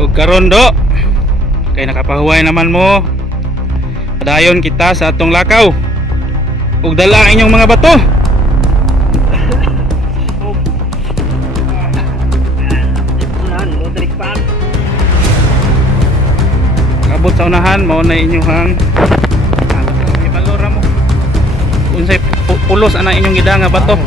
ug karon do kay nakapahuway naman mo. Padayon kita sa atong lakaw ug dala ang inyong mga bato. Kabot sa unahan mao na inyong ibalora mo unsay pulos ana inyong gidanga bato.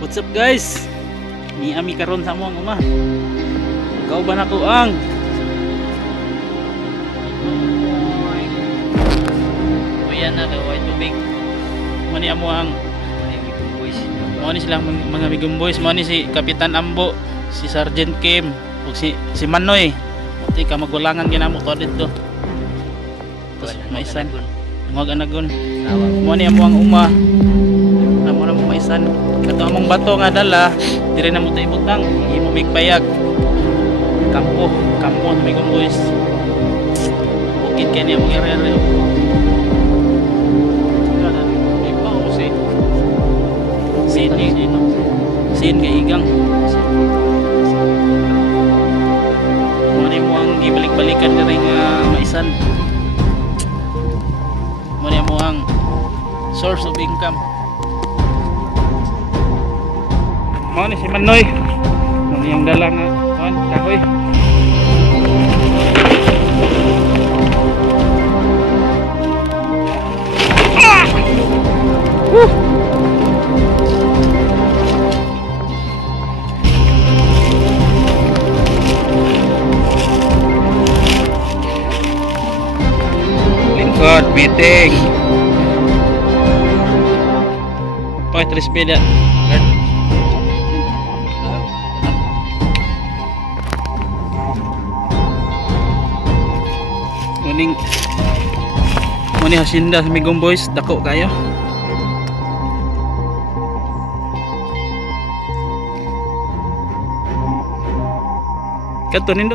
What's up guys? Ni ami karon sa among uma. Ikaw ba nako ang Kuya na daw ay tubig. Mani amo ang boys. Mo ni silang mga Migong Boys, mo ni si Kapitan Ambo, si Sergeant Kim, ug si Manoy. Buti ka magulangan ginamo to dito. Tapos maisan ngog anagon. Mo ni amo ang uma. Amo na mo maisan. Kato among bato nga dala, dire na mo ta ibutang, imo bigpayag. Kampo sa Migong Boys. Bukid kay ni among area. Sin kay igang muna mo ang gibalik-balikan na rin maisan, muna mo ang source of income. Muna si Manoy, muna yung dalang kahoy. Lingkod, meeting. Pakai trispeda. Muni hasinda sa Migong Boys, dako kayo. Kanto nindo.